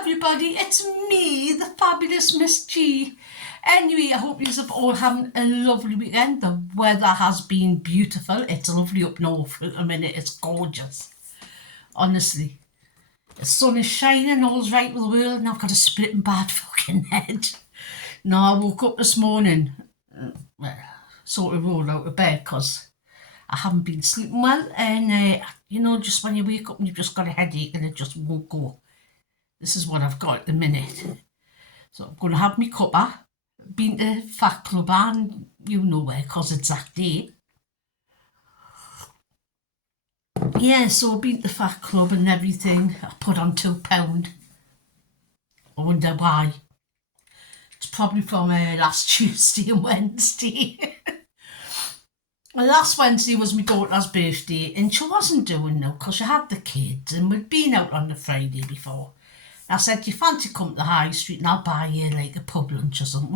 everybody, it's me, the fabulous Miss G. Anyway, I hope you're all having a lovely weekend. The weather has been beautiful. It's lovely up north at the minute. It's gorgeous. Honestly. The sun is shining, all's right with the world, and I've got a splitting bad fucking head. Now, I woke up this morning, sort of rolled out of bed because I haven't been sleeping well, and just when you wake up and you've just got a headache and it just won't go. This is what I've got at the minute. So I'm going to have my cuppa. Been to Fat Club and you know where, because it's that day. Yeah, so I've been to Fat Club and everything. I put on £2. I wonder why. It's probably from last Tuesday and Wednesday. Well, last Wednesday was my daughter's birthday and she wasn't doing no because she had the kids and we'd been out on the Friday before. I said, do you fancy come to the high street and I'll buy you like a pub lunch or something?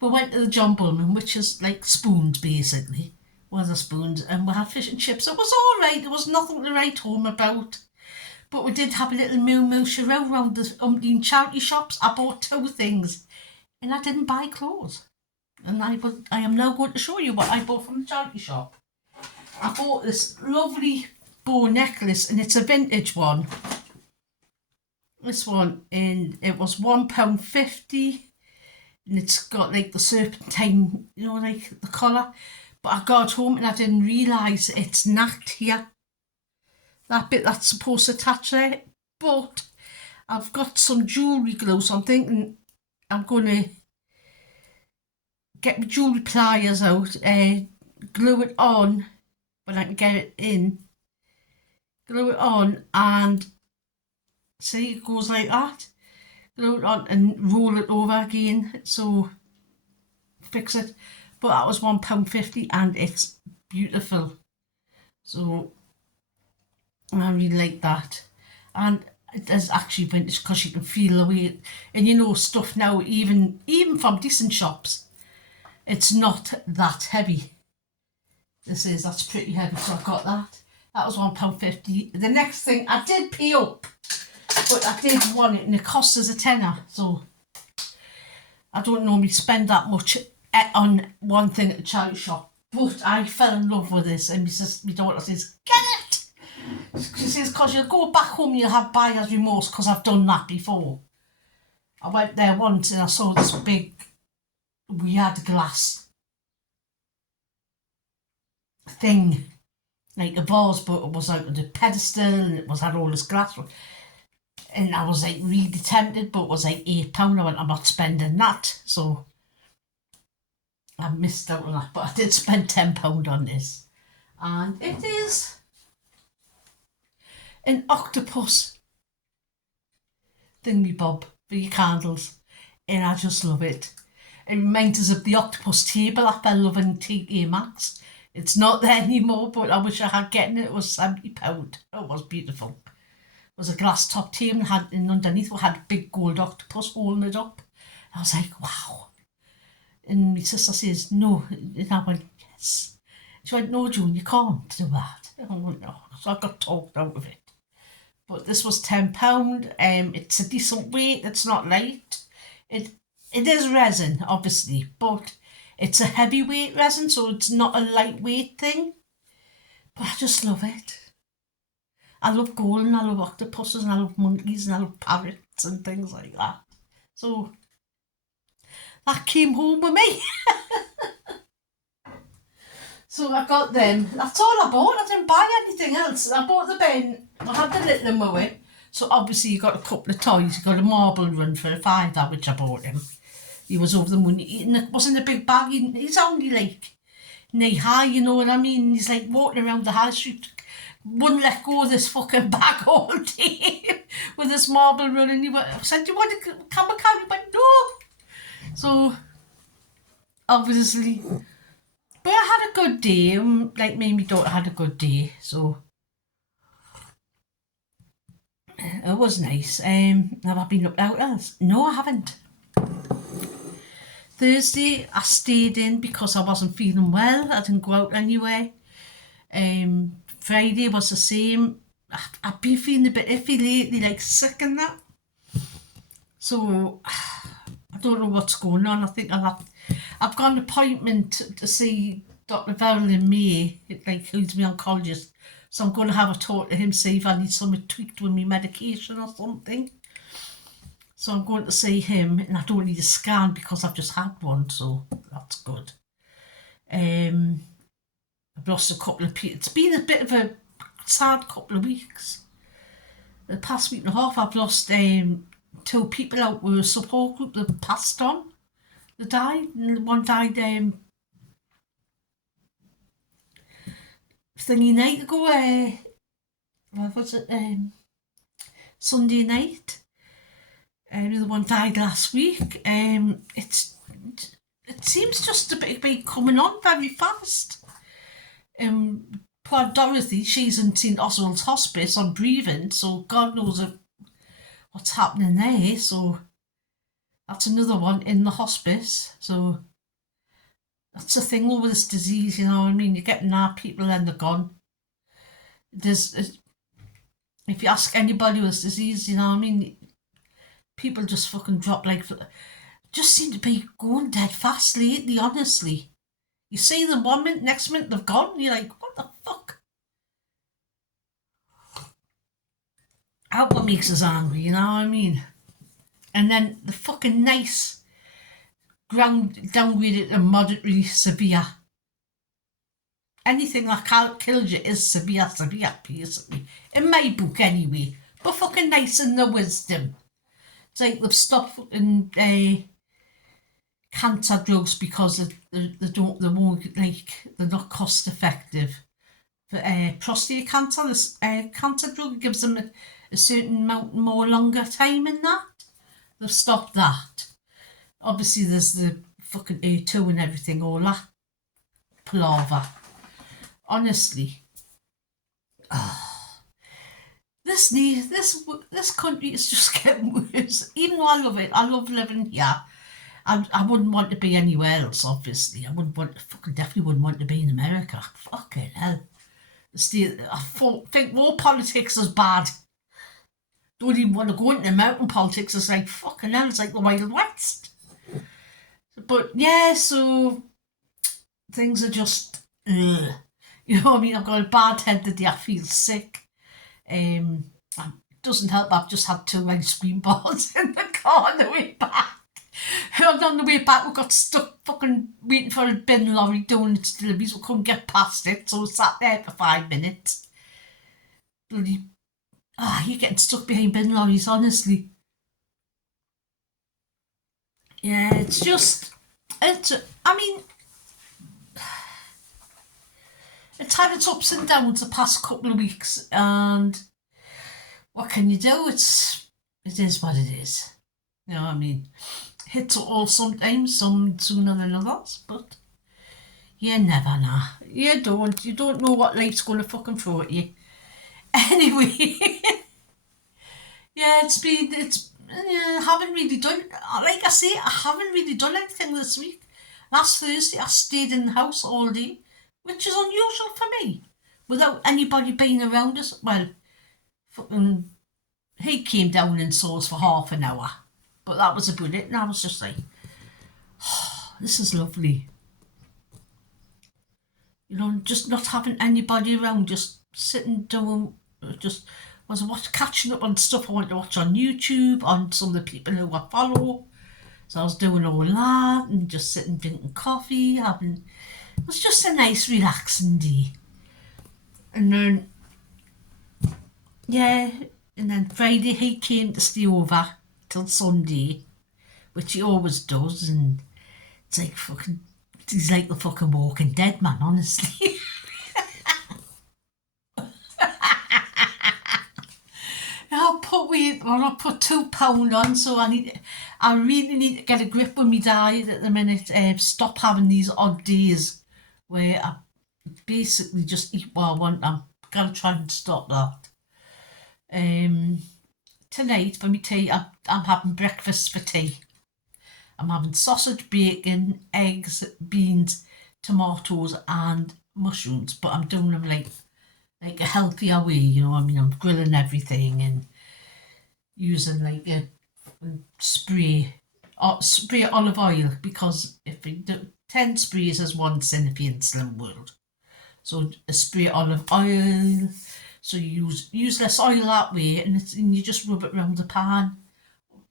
We went to the John Bullman, which is like spoons basically. Well, the spoons, and we had fish and chips. It was all right. There was nothing to write home about. But we did have a little moo row around the umpteen charity shops. I bought 2 things and I didn't buy clothes. And I am now going to show you what I bought from the charity shop. I bought this lovely bow necklace and it's a vintage one. This one, and it was £1.50, and it's got like the serpentine, like the collar. But I got home and I didn't realise it's not here. That bit that's supposed to attach there. But I've got some jewellery glue, so I'm thinking I'm going to get my jewellery pliers out, glue it on when I can get it in. Glue it on and see, it goes like that. Glue it on and roll it over again. So fix it. But that was £1.50 and it's beautiful. So I really like that. And it is actually vintage because you can feel the weight. And stuff now, even from decent shops, it's not that heavy. That's pretty heavy, so I got that. That was £1.50. The next thing, I did pay up. But I did want it and it cost us a tenner, so I don't normally spend that much on one thing at the charity shop. But I fell in love with this and my daughter says, get it! She says, because you'll go back home and you'll have buyer's remorse because I've done that before. I went there once and I saw this big weird glass thing, like a vase, but it was like on the pedestal and it had all this glass. And I was like really tempted, but it was like £8. I went, I'm not spending that. So I missed out on that, but I did spend £10 on this. And it is an octopus thingy bob for your candles. And I just love it. It reminds us of the octopus table I fell loving TK Maxx. It's not there anymore, but I wish I had gotten it. It was £70. It was beautiful. It was a glass top table and underneath we had a big gold octopus holding it up. I was like, wow. And my sister says, no. And I went, yes. She went, no, June, you can't do that. I went, no. So I got talked out of it. But this was £10. It's a decent weight. It's not light. It is resin, obviously, but it's a heavyweight resin, so it's not a lightweight thing. But I just love it. I love gold and I love octopuses and I love monkeys and I love parrots and things like that. So that came home with me. So I got them. That's all I bought. I didn't buy anything else. I bought the bin. I had the little mower. So obviously you got a couple of toys. You got a marble run for £5, which I bought him. He was over the moon. It wasn't a big bag. He's only like knee high, you know what I mean? He's like walking around the high street. Wouldn't let go of this fucking bag all day with this marble run. And I said, do you want to come and carry? He went, no. So obviously, but I had a good day. Like me and my daughter had a good day. So it was nice. Have I been up out else? No, I haven't. Thursday I stayed in because I wasn't feeling well. I didn't go out anyway. Friday was the same. I've been feeling a bit iffy lately, like sick and that. So I don't know what's going on. I think I've got an appointment to see Dr. Verrill in May, like who's my oncologist. So I'm going to have a talk to him, see if I need something tweaked with my medication or something. So I'm going to see him, and I don't need a scan because I've just had one, so that's good. I've lost a couple of people. It's been a bit of a sad couple of weeks. The past week and a half, I've lost 2 people out with a support group that passed on. They died, and one died thingy night ago. What was it? Sunday night. The other one died last week. It seems just to be coming on very fast. Poor Dorothy, she's in St Oswald's Hospice on breathing, so God knows what's happening there. So that's another one in the hospice. So that's the thing with this disease, you know what I mean? You're getting our people and they're gone. If you ask anybody with this disease, you know what I mean, people just fucking drop like, just seem to be going dead fast lately, honestly. You see them 1 minute, next minute they've gone, and you're like, what the fuck? That's what makes us angry, you know what I mean? And then the fucking nice downgraded to moderately severe. Anything that kills you is severe, basically. In my book, anyway. But fucking nice in the wisdom. It's like they've stopped fucking cancer drugs because they're not cost effective. For prostate cancer, this cancer drug gives them a certain amount more longer time in that. They've stopped that. Obviously, there's the fucking A2 and everything, all that palaver. Honestly, this country is just getting worse. Even though I love it, I love living here. I wouldn't want to be anywhere else. Obviously, definitely wouldn't want to be in America. Fucking hell, I think war politics is bad. Don't even want to go into American politics. It's like fucking hell. It's like the Wild West. But yeah, so things are just. You know what I mean? I've got a bad head the day I feel sick. It doesn't help. I've just had 2 ice cream bars in the car on the way back. And on the way back, we got stuck fucking waiting for a bin lorry doing its deliveries. We couldn't get past it, so we sat there for 5 minutes. Bloody, you're getting stuck behind bin lorries, honestly. Yeah, it's had its ups and downs the past couple of weeks, and what can you do? It is what it is. You know what I mean? Hits it all sometimes, some sooner than others, but you never know. You don't know what life's going to fucking throw at you. Anyway, yeah, I haven't really done, like I say, I haven't really done anything this week. Last Thursday, I stayed in the house all day, which is unusual for me, without anybody being around us. Well, fucking, he came down and saw us for half an hour, but that was about it, and I was just like, oh, this is lovely. You know, just not having anybody around, just sitting down, catching up on stuff I want to watch on YouTube, on some of the people who I follow. So I was doing all that, and just sitting drinking coffee, it was just a nice relaxing day. And then Friday he came to stay over till Sunday, which he always does, and it's like he's like the fucking Walking Dead, man, honestly. I put £2 on, so I really need to get a grip with my diet at the minute. Stop having these odd days where I basically just eat what I want. I'm gonna try and stop that. Tonight for me tea, I'm having breakfast for tea. I'm having sausage, bacon, eggs, beans, tomatoes and mushrooms, but I'm doing them like a healthier way, you know what I mean? I'm grilling everything and using like and spray olive oil, because if you do 10 sprays as one sin if you're in Slim World. So a spray olive oil, so you use less oil that way, and you just rub it around the pan.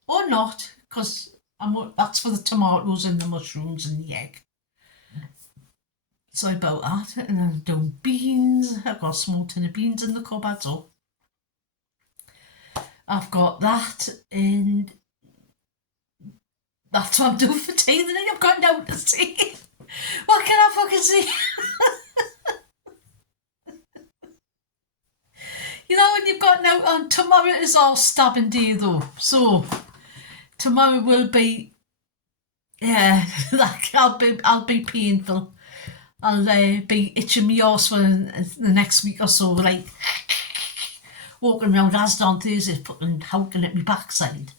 Or not, because that's for the tomatoes and the mushrooms and the egg. So about that, and I've done beans. I've got a small tin of beans in the cupboard, so I've got that, and that's what I'm doing for tea. Then I've got now to see. What can I fucking see? You know, when you've got now on, tomorrow is all stabbing day though, so tomorrow will be, yeah, like I'll be painful. I'll be itching my arse for the next week or so, like walking around Asda on Thursday, fucking howling at my backside.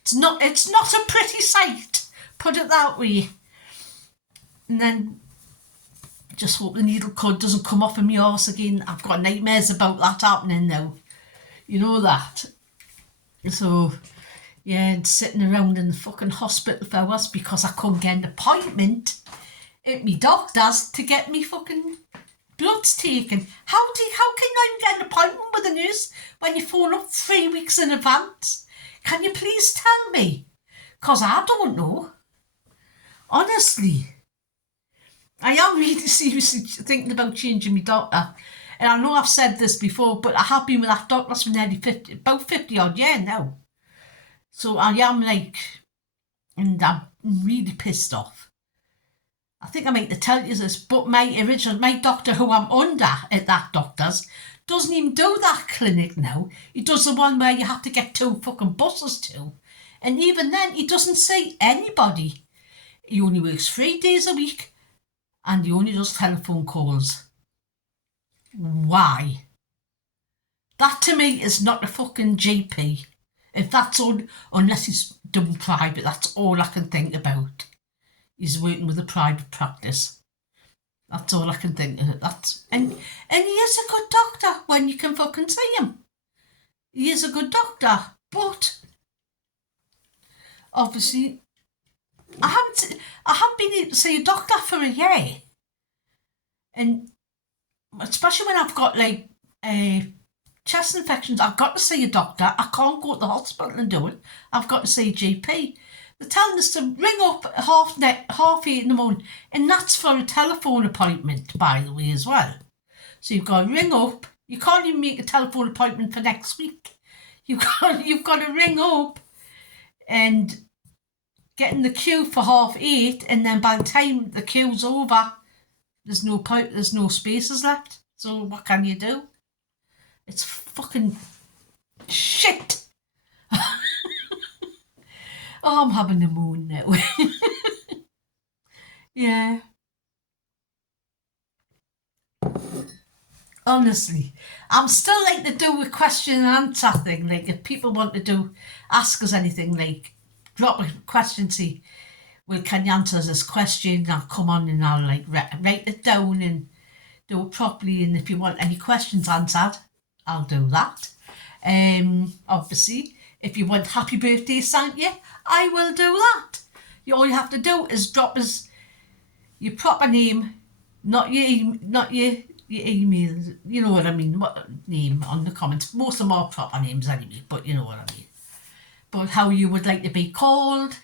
It's not a pretty sight, put it that way. And then just hope the needle cord doesn't come off of my arse again. I've got nightmares about that happening now. You know that. So, yeah, and sitting around in the fucking hospital for hours because I couldn't get an appointment at me doctor's to get me fucking bloods taken. How can I get an appointment with a nurse when you phone up 3 weeks in advance? Can you please tell me? Because I don't know. Honestly. I am really seriously thinking about changing my doctor. And I know I've said this before, but I have been with that doctor for nearly 50 odd years now. So I am like, and I'm really pissed off. I think I meant to tell you this, but my doctor who I'm under at that doctor's doesn't even do that clinic now. He does the one where you have to get 2 fucking buses to. And even then, he doesn't see anybody. He only works 3 days a week. And he only does telephone calls. Why? That to me is not a fucking GP. If that's all, unless he's doing private, that's all I can think about. He's working with a private practice. That's all I can think of. And he is a good doctor when you can fucking see him. He is a good doctor, but obviously I haven't been able to see a doctor for a year. And especially when I've got like chest infections, I've got to see a doctor. I can't go to the hospital and do it. I've got to see a GP. They're telling us to ring up at 8:30 in the morning, and that's for a telephone appointment, by the way, as well. So you've got to ring up. You can't even make a telephone appointment for next week. You've got to ring up and get in the queue for 8:30, and then by the time the queue's over, there's no spaces left. So what can you do? It's fucking shit. Oh, I'm having a moon now. Yeah. Honestly, I'm still like to do a question and answer thing. Like if people want to ask us anything, like drop a question, say, well, can you answer this question? I'll come on and I'll like write it down and do it properly. And if you want any questions answered, I'll do that. Obviously, if you want happy birthday sent you, I will do that. All you have to do is drop us your proper name, not your email. You know what I mean? What name on the comments? Most of them are proper names anyway, but you know what I mean. But how you would like to be called,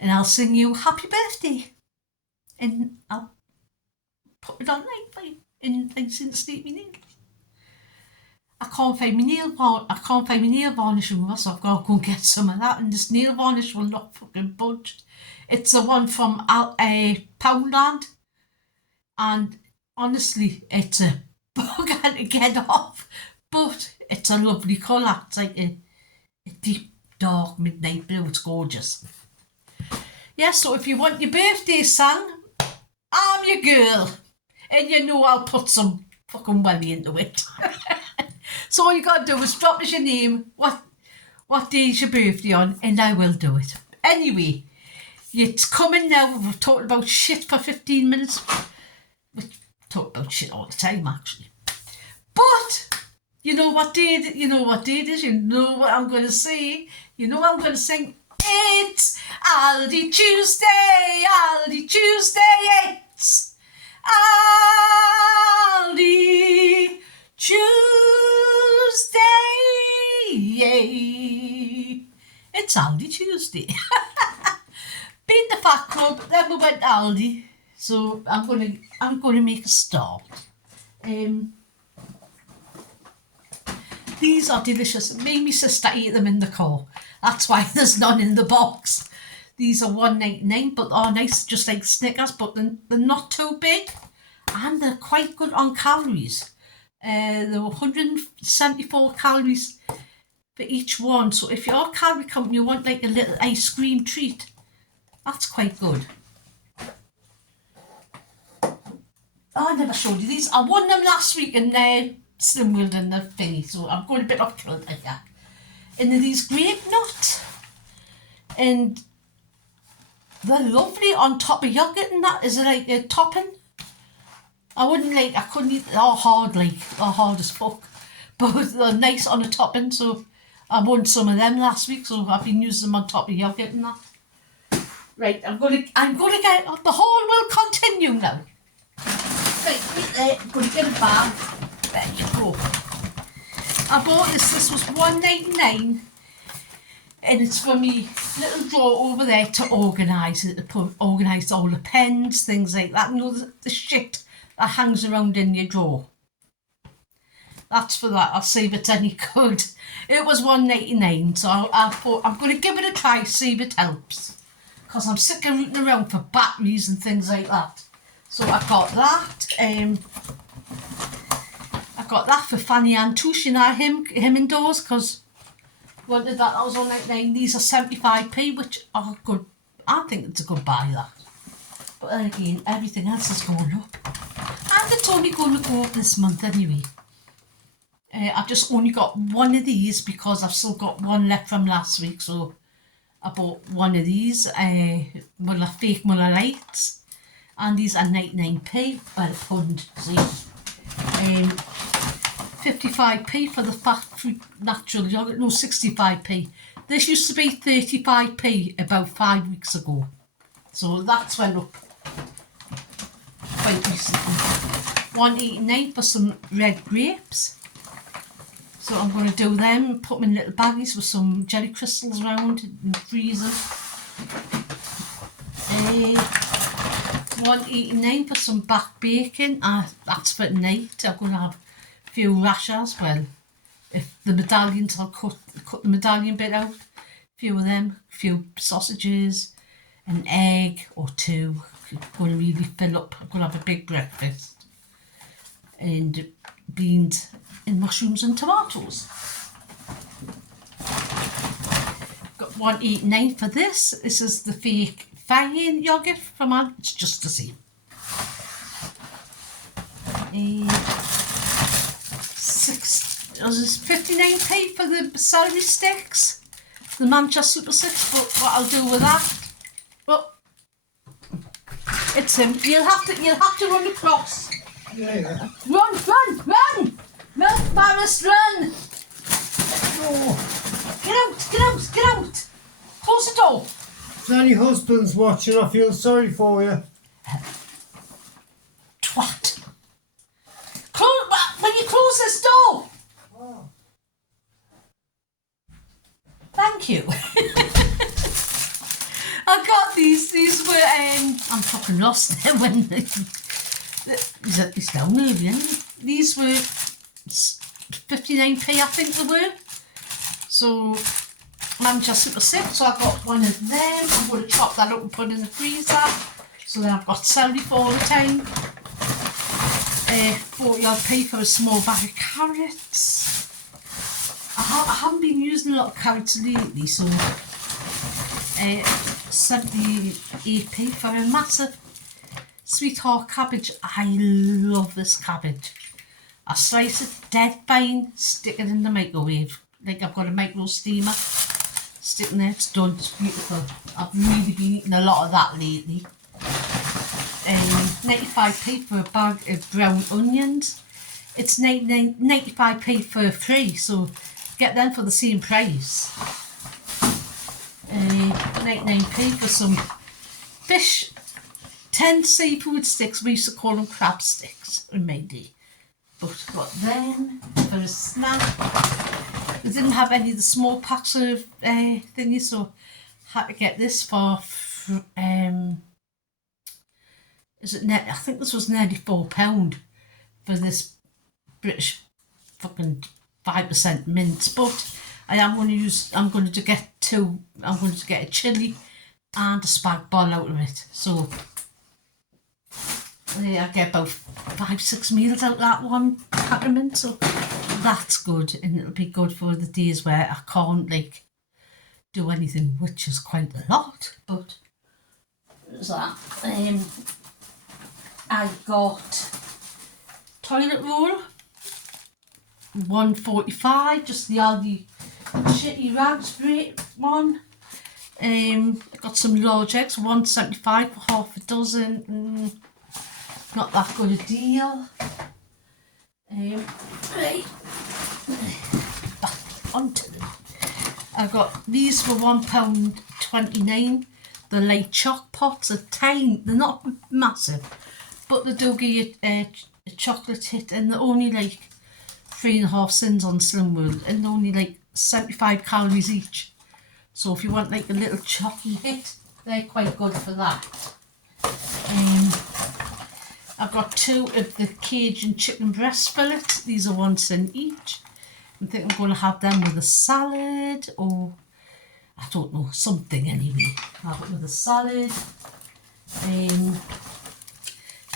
and I'll sing you happy birthday, and I'll put it on like for you in State Me Nails. I can't find my nail varnish remover, so I've got to go and get some of that. And this nail varnish will not fucking budge. It's the one from Poundland, and honestly, it's a bugger to get off, but it's a lovely colour. It's like a deep, dark, midnight blue. It's gorgeous. Yeah, so if you want your birthday sung, I'm your girl. And you know I'll put some fucking money into it. So all you got to do is drop us your name, what day is your birthday on, and I will do it. Anyway, it's coming now. We've talked about shit for 15 minutes. We talk about shit all the time, actually. But you know what day it is. You know what I'm going to say. You know I'm going to sing It's Aldi Tuesday, Aldi Tuesday, it's Aldi Tuesday. It's Aldi Tuesday. Been the Fat Club, then we went to Aldi. So I'm gonna make a start. These are delicious. Me and my sister ate them in the car. That's why there's none in the box. These are $1.99, but are nice, just like Snickers, but they're not too big, and they're quite good on calories. There were 174 calories for each one. So if you're a calorie count, you want like a little ice cream treat, that's quite good. Oh, I never showed you these. I won them last week in Slim World and the thingy, so I'm going a bit off kilter here. And then these grape nuts, and they're lovely on top of yogurt and that. Is it like a topping? I couldn't eat, they're hard as fuck, but they're nice on a topping, so I won some of them last week, so I've been using them on top of yogurt and that. Right, I'm gonna get, the whole will continue now. Right there, I'm gonna get a bag. There you go. I bought this was $1.99, and it's for me little drawer over there to organise it, to organise all the pens, things like that, the shit that hangs around in your drawer. That's for that. I'll see if it's any good. It was $1.99, so I thought I'm going to give it a try, see if it helps, because I'm sick of rooting around for batteries and things like that. So I got that. I got that for Fanny and Touche, you know, him indoors, because wanted that. That was $1.99. These are 75p, which are good. I think it's a good buy, that. But then again, everything else is going up, and it's only going to go up this month anyway. I've just only got one of these because I've still got one left from last week, so I bought one of these fake Muller Lights, and these are 99p, well, a pound, see. 55p for the fat fruit natural yogurt, no, 65p. This used to be 35p about 5 weeks ago, so that's went up quite recently. $1.89 for some red grapes. So I'm going to do them, put them in little baggies with some jelly crystals around and freeze them. $1.89 for some back bacon. That's for tonight. I'm going to have a few rashers. Well, if the medallions, I'll cut the medallion bit out. A few of them, a few sausages, an egg or two. I'm going to really fill up. I'm going to have a big breakfast. And beans and mushrooms and tomatoes. Got $1.89 for this. This is the fake fine yogurt from Aldi. It's just the same. 59p for the celery sticks, the Manchester Super Six. But what I'll do with that, well, it's you'll have to run across. Yeah. Run! Milk Maris, run! Oh. Get out! Close the door. If any husband's watching, I feel sorry for you. Twat. When you close this door. Oh. Thank you. I got these. These were I'm fucking lost there when it's down there again. These were 59p, I think they were. So Manchester Super Six, so I got one of them. I'm going to chop that up and put it in the freezer. So then I've got celery for all the time. 40p for a small bag of carrots. I haven't been using a lot of carrots lately, so 78p for a massive sweetheart cabbage. I love this cabbage. I slice it dead fine, stick it in the microwave. Like I've got a micro steamer. Stick in there, it's done, it's beautiful. I've really been eating a lot of that lately. 95p for a bag of brown onions. It's 95p for 3, so get them for the same price. 99p for some fish, 10 seafood sticks. We used to call them crab sticks in my day. But then, for a snack, they didn't have any of the small packs of thingies, so had to get this for, I think this was nearly £4 for this British fucking 5% mint. But I'm going to get a chilli and a spag bol out of it. So I get about 5-6 meals out of that one pack of mint. So that's good, and it'll be good for the days where I can't like do anything, which is quite a lot. But there's that. I got toilet roll, £1.45, just the aldi shitty rags one. Got some large eggs, £1.75 for half a dozen. Not that good a deal. Right, back onto them. I got these for £1.29. The light choc pots are tiny. They're not massive, but they do give you a chocolate hit, and they're only like 3.5 cents on Slim World, and only like 75 calories each. So if you want like a little chocolate hit, they're quite good for that. I've got 2 of the Cajun chicken breast fillets. These are 1 cent each. I think I'm going to have them with a salad, or I don't know, something anyway. Have it with a salad.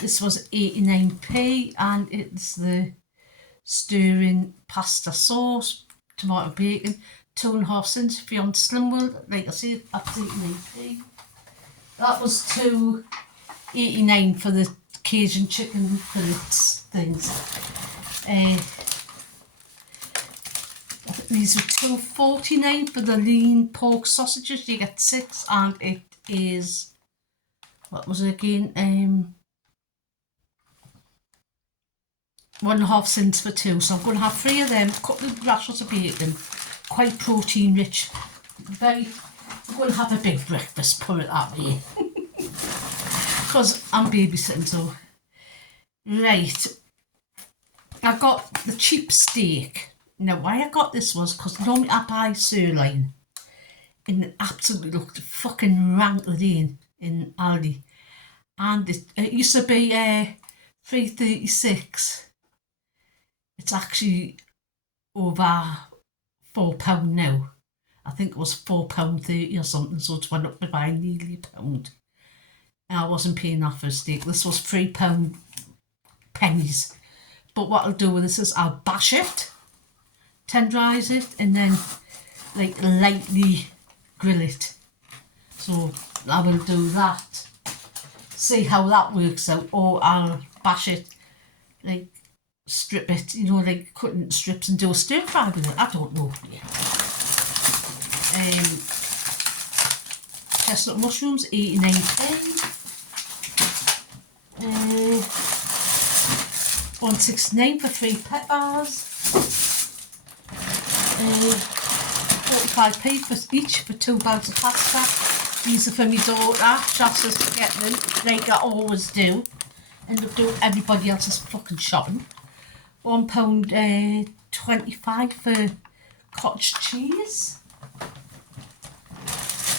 This was 89p, and it's the stirring pasta sauce, tomato bacon, 2.5 cents if you're on Slim World. Like I said, that's 89p. That was £2.89 for the Cajun chicken fillets things. These were £2.49 for the lean pork sausages. You get 6, and it is, what was it again? 1.5 cents for 2. So I'm going to have 3 of them, a couple of rashers of bacon, quite protein rich. I'm going to have a big breakfast, put it that way. Because I'm babysitting, so. Right. I got the cheap steak. Now, why I got this was because normally I buy sirloin, and it absolutely looked fucking rankly in Aldi. And it used to be $3.36. It's actually over £4 now. I think it was £4.30 or something, so it went up by nearly £1. And I wasn't paying that for a steak. This was £3 pennies. But what I'll do with this is I'll bash it, tenderize it, and then like lightly grill it. So I will do that. See how that works out. Or I'll bash it, like strip it, you know, like cut it into strips and do a stir fry with it. I don't know yet. Chestnut mushrooms, 89p. 1.69 for 3 peppers. 45p for each for 2 bags of pasta. These are for my daughter. She asked us to get them, like I always do. End up doing everybody else's fucking shopping. £1.25 for cottage cheese.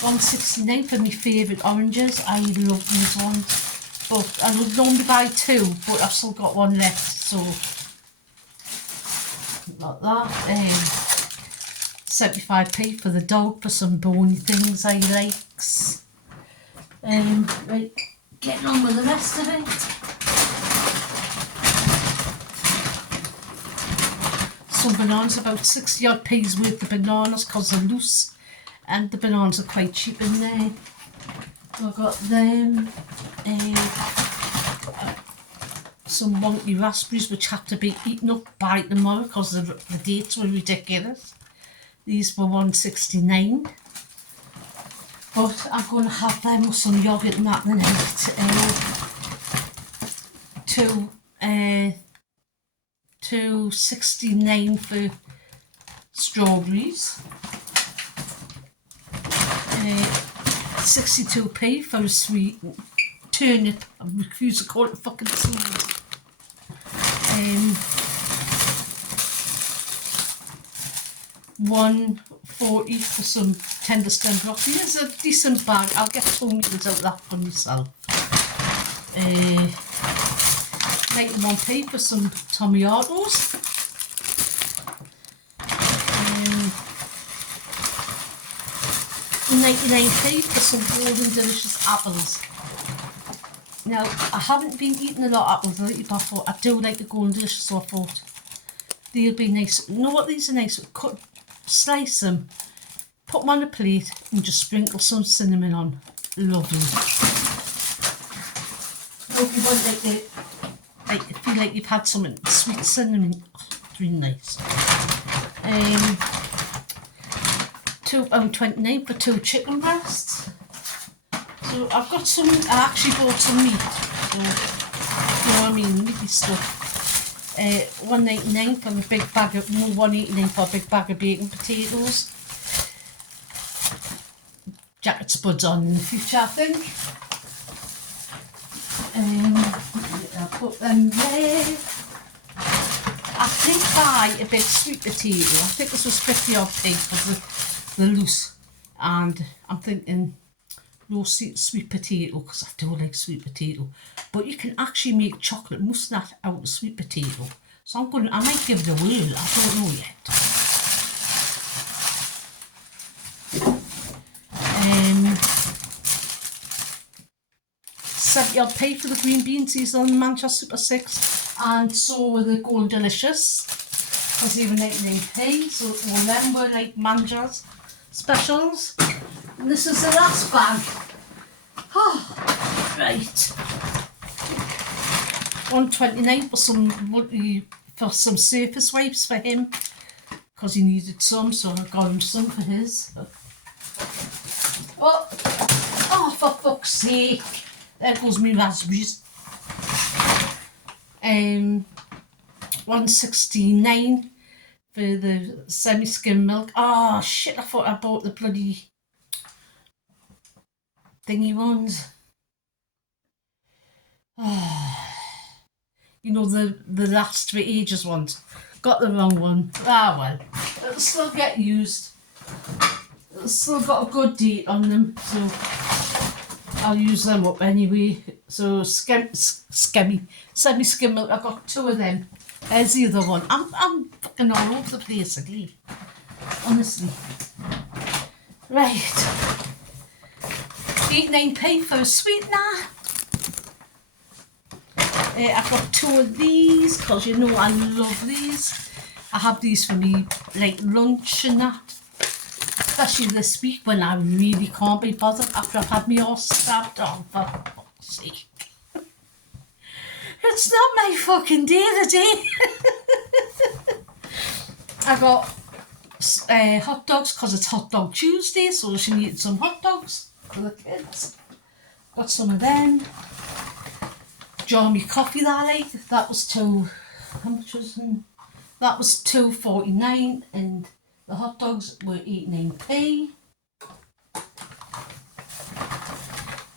1.69 for my favourite oranges. I love these ones. But I would normally buy 2, but I've still got 1 left, so like that. 75p for the dog for some bony things he likes. Right, getting on with the rest of it. Some bananas, about 60 odd p's worth of bananas because they're loose, and the bananas are quite cheap in there. So I've got them. Some wonky raspberries which have to be eaten up by tomorrow because the dates were ridiculous. These were 1.69, but I'm going to have them with some yoghurt and that in it. $2.69 for strawberries. 62p for a sweet turnip. I refuse to call it fucking seed. 140 for some tender stem broccoli. It's a decent bag. I'll get 2 metres out of that for myself. 91p for some tomatoes. 99p for some golden delicious apples. Now, I haven't been eating a lot of apples lately, but I thought I do like the golden delicious, so I thought they'll be nice. You know what, these are nice? Cut, slice them, put them on a plate, and just sprinkle some cinnamon on. Lovely. If you want like feel like you've had something sweet cinnamon, oh, it's really nice. £2.29 for 2 chicken breasts. So I've got some, I actually bought some meat, so, you know what I mean, meaty stuff. £1.99 for a big bag of, no, £1.89 for a big bag of bacon potatoes. Jacket spuds on in the future, I think. I'll put them there. I did buy a big sweet potato. I think this was 50 odd p for the loose, and I'm thinking roast sweet potato because I do like sweet potato. But you can actually make chocolate mousse nut out of sweet potato. So I might give it a whirl. I don't know yet. £70 for the green beans. These are on Manchester Super 6, and so were the Golden Delicious. Because they were 99p, so all them were like Manchas specials. And this is the last bag. Oh, right. £1.29 for some surface wipes for him, because he needed some, so I got him some for his. Oh, for fuck's sake! There goes me raspberries. £1.69 for the semi-skim milk. Oh shit! I thought I bought the bloody thingy ones. You know, the last for ages ones. Got the wrong one. Ah well, it'll still get used. It's still got a good date on them, so I'll use them up anyway. So semi-skim milk. I got 2 of them. There's the other one. I'm fucking all over the place again. Honestly. Right. 89p for a sweetener. I've got 2 of these because you know I love these. I have these for me like lunch and that. Especially this week when I really can't be bothered after I've had me all stabbed on, for fuck's sake. It's not my fucking day today. I got hot dogs because it's Hot Dog Tuesday, so she needed some hot dogs for the kids. Got some of them. Jarmy coffee that I like. That was how much was it? That was £2.49, and the hot dogs were 89p.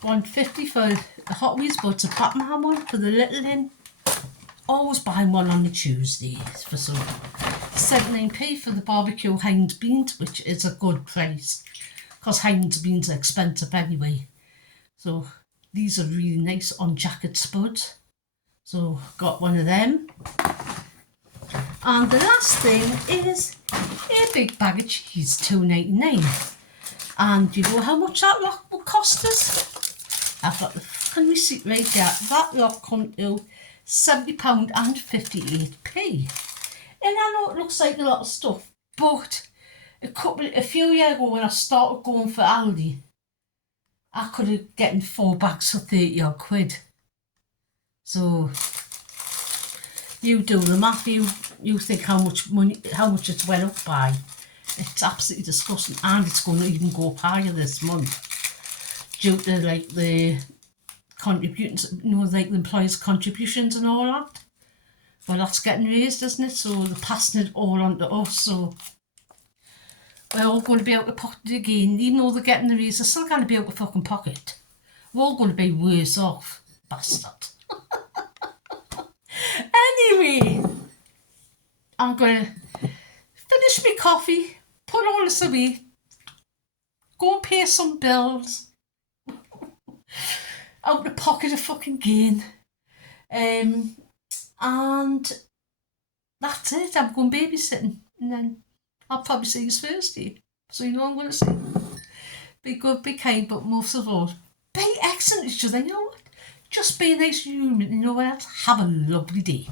£1.50 for the Hot Wheels, but it's a Batman one for the little in. Always buying one on the Tuesdays for some. 79p for the barbecue Heinz beans, which is a good price because Heinz beans are expensive anyway. So these are really nice on jacket spuds. So got one of them. And the last thing is a big bag of cheese, $2.99. And do you know how much that lot will cost us? I've got the fucking receipt right there. That lot come to £70.58p. And I know it looks like a lot of stuff, but a few years ago when I started going for Aldi, I could have gotten 4 bags for 30 odd quid. So you do the math, you think how much it's went up by. It's absolutely disgusting, and it's going to even go up higher this month due to like the contributions, you know, like the employers' contributions and all that. Well, that's getting raised, isn't it? So they're passing it all on to us. So we're all going to be able to pocket it again. Even though they're getting the raise, they're still going to be able to fucking pocket. We're all going to be worse off. Bastard. Anyway, I'm going to finish my coffee, put all this away, go and pay some bills. Out the pocket of fucking gain. And that's it. I'm going babysitting. And then I'll probably see you Thursday. So you know what I'm going to say. Be good, be kind, but most of all, be excellent to each other. You know what? Just be a nice human. You know what else? Have a lovely day.